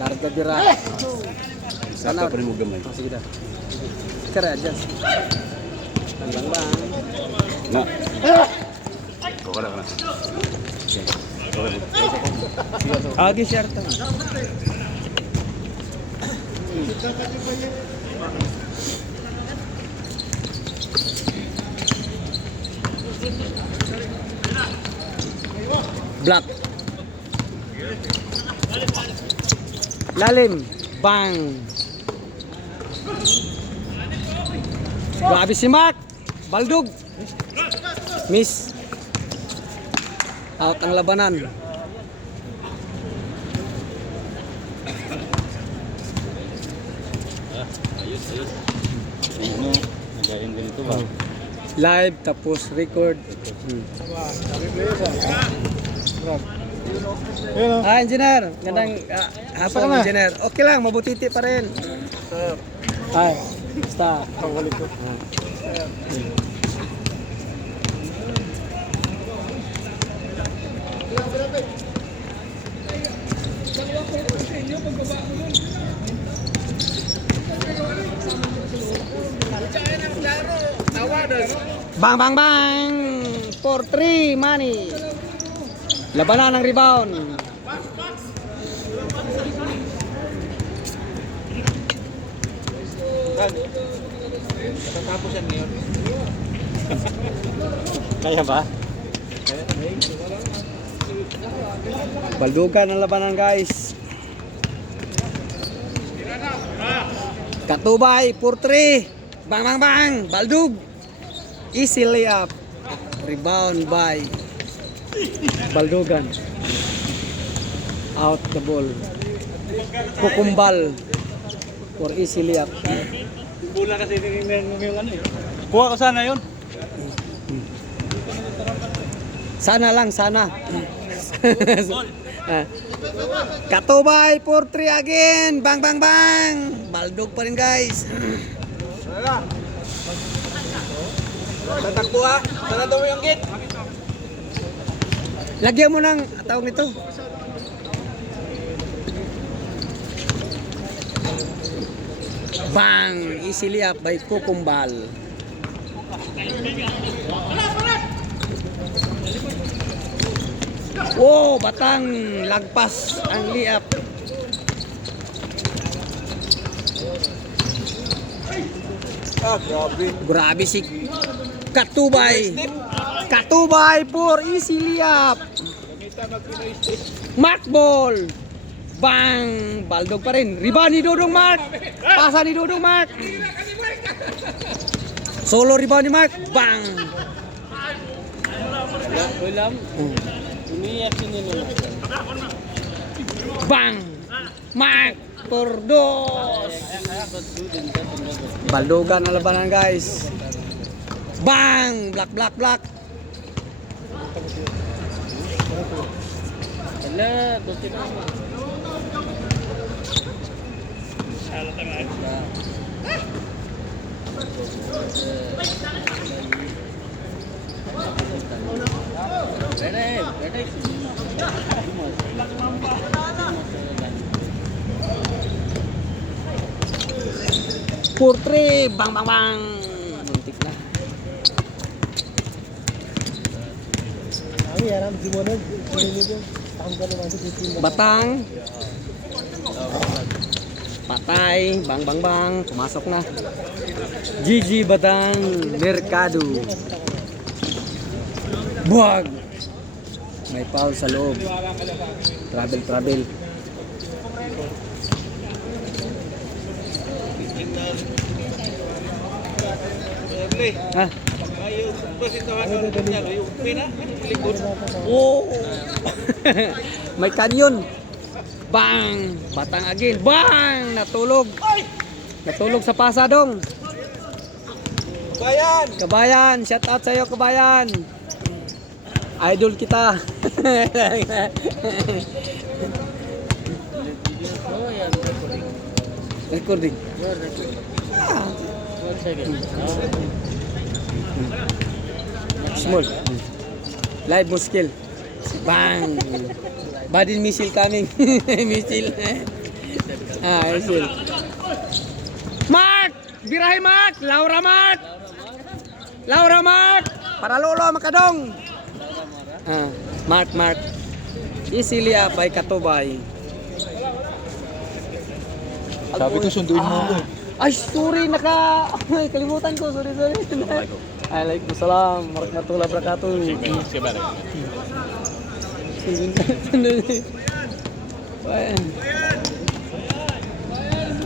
Larga dira. Saka pa rin mo gamay. Sige da. Kara adjust. Bang bang. Na. Wala ka na. Agi share ta. Black. Lalim. Bang. Grabe si Mark. Baldog. Miss. Out ang labanan. Ano? Nagayin din ito ba? Live tapos record. Engineer. Gandang hapon, engineer. Okay lang, mabutiti pa rin. Ay, basta. Pabalik ko. Bang bang bang. 4-3 money. Labanan ng rebound. Tatapos yan ngayon. Kaya ba? Baldugan ang labanan, guys. Katubay 4-3. Bang bang bang. Baldug. Easy layup. Rebound by Baldugan. Out the ball. Kukumbal for easy layup. Bula kasi yung ano eh. Kuha ko sana yun. Sana lang, sana. Katubay 4-3 again. Bang bang bang. Baldug pa rin, guys. Tatakbo ha. Sana daw yung gate. Lagyan mo ng tawag nito. Bang! Easily up by Kukumbal. Wow! Batang lagpas ang liap. Grabe. Grabe si Katubay. Katubay for easy liap. Mark ball. Bang! Baldog pa rin. Rebound ni Dodong Mark. Pasa ni Dodong Mark. Solo rebound ni Mark. Bang! Ulam. Umiyak sinino. Bang! Mark for dos. Baldogan na labanan, guys. Bang! Black, black, black. Wala, doon na. Purtre, bang bang bang. Muntik na. Batang. Patay, bang bang bang, pumasok na. GG Batang Mercado. Buwag. May foul sa loob. Travel, travel. Ha? Oh. May kanyon. Bang! Batang again. Bang! Natulog. Natulog sa pasadong. Kabayan! Kabayan, shout out sa iyo, Kabayan. Idol kita. Recording. Small. Live muskil. Bang! Badin missile coming. Missile. Isil. Mark! Birahe Mark! Laura Mark! Laura Mark! Para lolo makadong! Mark. Isilia by Katubay. Sabi ko sunduin mo ko. Ay, sorry, Ay, kalimutan ko. Sorry. Waalaikumsalam warahmatullahi wabarakatuh.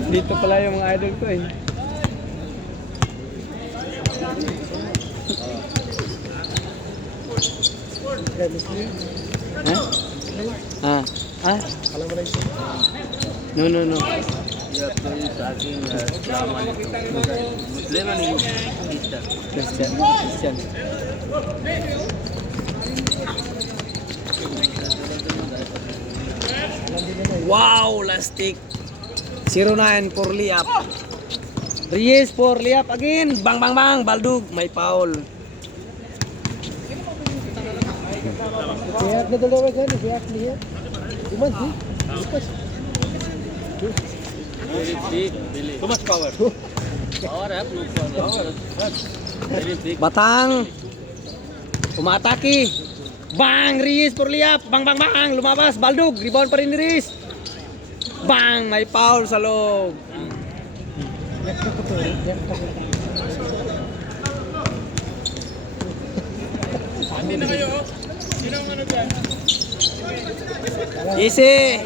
Dito pala yung mga idol ko eh. Alam mo na ito. No. Muslim and Christian. Wow, lastik. 09 for Liap. Reyes for Liap again. Bang. Baldug, may foul. Biyak na dalawa gan, biyak niya. Iman di. Lupas. very big, Billy. Too much power. Power, have no power. Very big. Batang. Umatake. Bang, Reyes for Liap. Bang. Lumabas, Baldug. Rebound pa rin ni Reyes. Bang, may foul sa loob. Easy.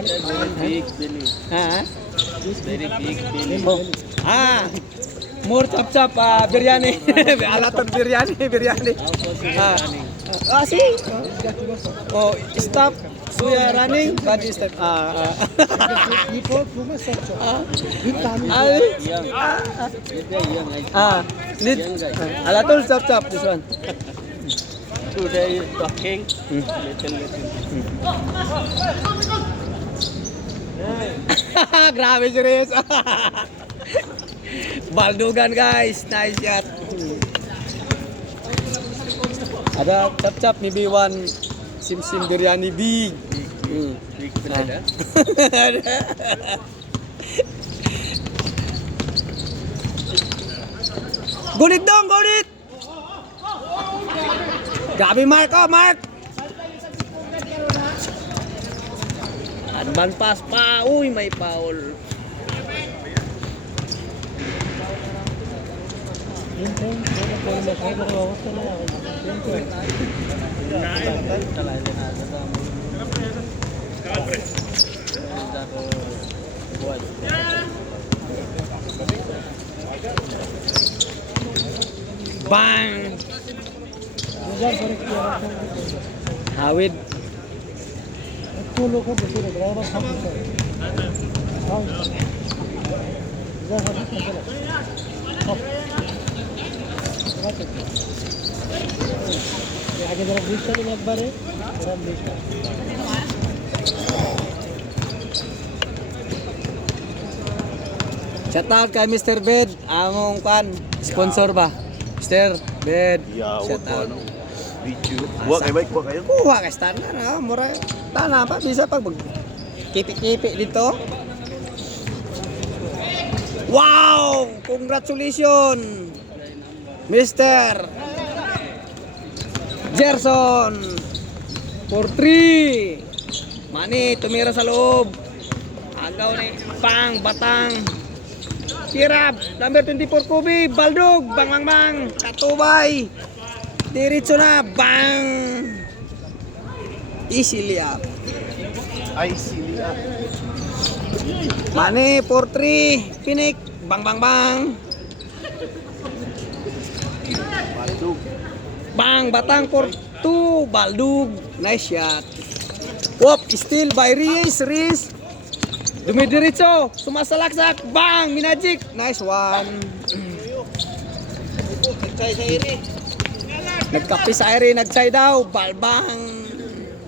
Very big, Billy. Ha? Very big, Billy. Oh. More chap biryani. Alaton biryani. See? Oh, stop. We are running, but you step. Need Alaton chap this one. Today is talking little. Grabe serius. Baldugan guys, nice shot. Ada cap maybe one sim biryani big. Big plate, huh? Gunit dong, gunit. Grabe Mark, Mark. Advan pass pa. Uy, may foul. Bang. Hawid. Tulog ko kasi naglalaro sa hamon. आगे जरा ब्रिज कर एक बार है जरा ब्रिज कर Shout out kay Mr. Bed, among kan sponsor ba? Mr. Bed. Shout out. video. Wa kay bike ba kayo? Kuha kay standard ha, mura. Tana pa bisa pag kipi-kipi dito. Wow! Congratulations! Mr. Gerson for 3. Mani, tumira sa loob. Agaw ni Pang, Batang. Sirap, number 24 Kubi, Baldug, Bang, Katubay. Diretso na, bang. Easy liap. Ay sila. Mani, for 3. Pinik, bang. Baldug. Bang, Batang for 2. Baldug. Nice shot. Whoop, steal by Reyes. Dumidiretso. Sumasalaksak. Bang, Minajik. Nice one. Nagkapi sa ere. Nagsay daw. Balbang.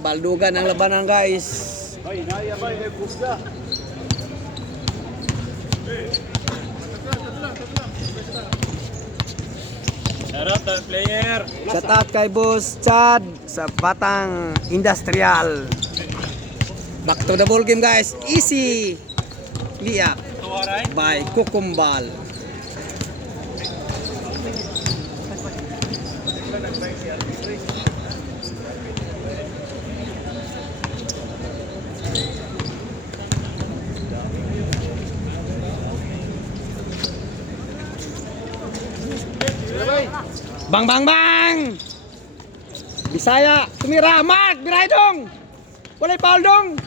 Baldugan ang labanan guys. Ay, naya ba yung kusga? Shout out the player. Shout out kay Boss Chad sa Batang Industrial. Back to the ball game, guys. Easy layup by Kukumbal. Bang bang bang. Bisaya, tumira, Mark, birahay dong. Walay foul dong.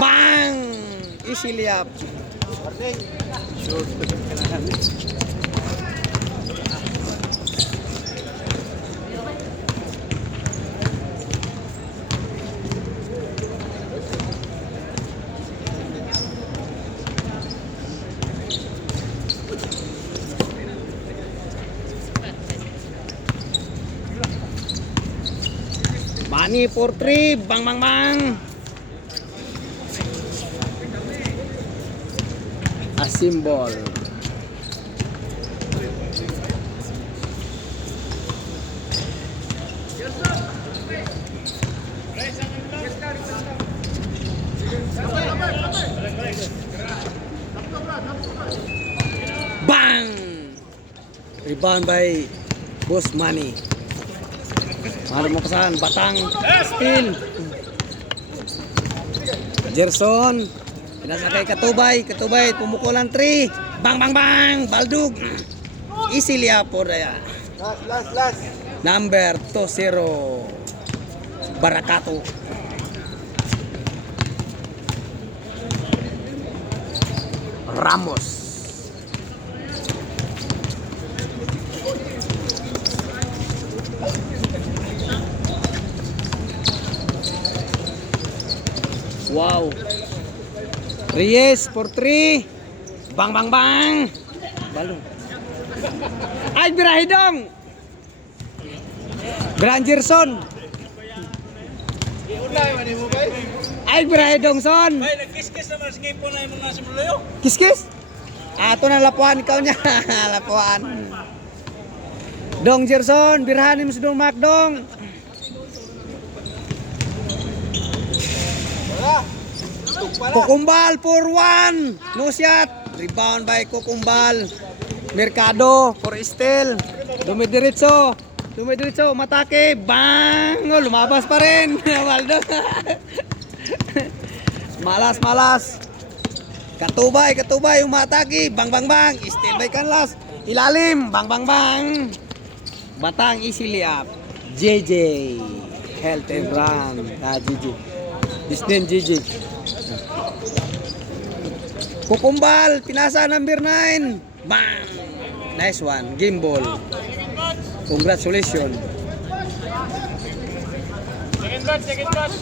Bang! Easy layup. Money for 3, bang bang bang. A symbol. Bang! Rebound by Boss Money. Mahal mo kasahan, Batang, steal. Gerson, pinasakay Katubay, pumukulan 3. Bang, bang, bang, Baldug. Easy layup for Last. number 20, Barakato. Ramos. Wow. Reyes for 3. Bang bang bang. Balong. Ay birahe dong. Grangerson. Ay birahe dong son. Ay, nagkiskis naman sige po na yung mga simulayo. Kiskis. Ato na lapuan ikaw niya. Lapuan. Dong Gerson, birahan mo si Dong Mac dong. Kukumbal for 1. No shot. Rebound by Kukumbal. Mercado for steal. Dumidiretso. Matake. Bang! Oh, lumabas pa rin. Waldo. Malas. Katubay. Umatake. Bang bang bang. Steal by Canlas. Ilalim. Bang bang bang. Batang easy layup. JJ. Health and run. GG. His name JJ. Kukumbal, pinasa number 9. Bang! Nice one. Game ball. Congratulations. Second batch.